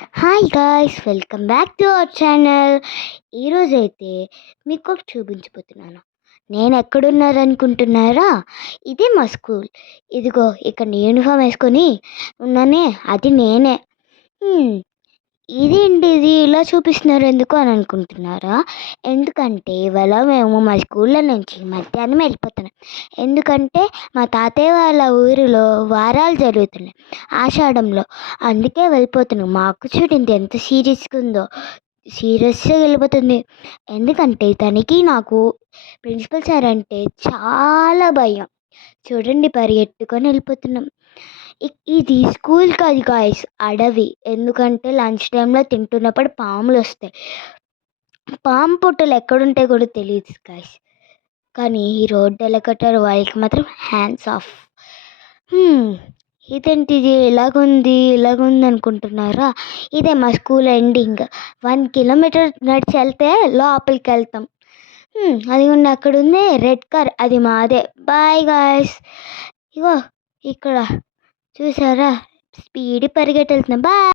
Hi guys, welcome back to our channel. ఈరోజైతే మీకు చూపించబోతున్నాను. నేను ఎక్కడున్నారనుకుంటున్నారా? ఇదే మా స్కూల్. ఇదిగో ఇక్కడ యూనిఫామ్ వేసుకొని ఉన్నానే, అది నేనే. ఇదేంటి ఇది ఇలా చూపిస్తున్నారు ఎందుకు అని అనుకుంటున్నారా? ఎందుకంటే ఇవాళ మేము మా స్కూల్లో నుంచి మధ్యాహ్నం వెళ్ళిపోతున్నాం. ఎందుకంటే మా తాతయ్య వాళ్ళ ఊరిలో వారాలు జరుగుతున్నాయి ఆషాఢంలో, అందుకే వెళ్ళిపోతున్నాం. మాకు చూడండి ఎంత సీరియస్గా ఉందో, సీరియస్గా వెళ్ళిపోతుంది. ఎందుకంటే తనకి నాకు ప్రిన్సిపల్ సార్ అంటే చాలా భయం. చూడండి పరిగెట్టుకొని వెళ్ళిపోతున్నాం. ఇది స్కూల్ కాదు గాయస్, అడవి. ఎందుకంటే లంచ్ టైంలో తింటున్నప్పుడు పాములు వస్తాయి. పాము పుట్టలు ఎక్కడుంటాయి కూడా తెలియదు గాయస్. కానీ ఈ రోడ్డు ఎలా కట్టారు, వాళ్ళకి మాత్రం హ్యాండ్స్ ఆఫ్. ఇదేంటిది ఇలాగుంది అనుకుంటున్నారా? ఇదే మా స్కూల్ ఎండింగ్. 1 కిలోమీటర్ నడిచి వెళ్తే లోపలికి వెళ్తాం. అది ఉంది, అక్కడ ఉంది రెడ్ కార్, అది మాదే. Bye guys. ఇగో ఇక్కడ చూసారా, స్పీడ్ పరిగెట్టి వెళ్తున్నాం. బాయ్.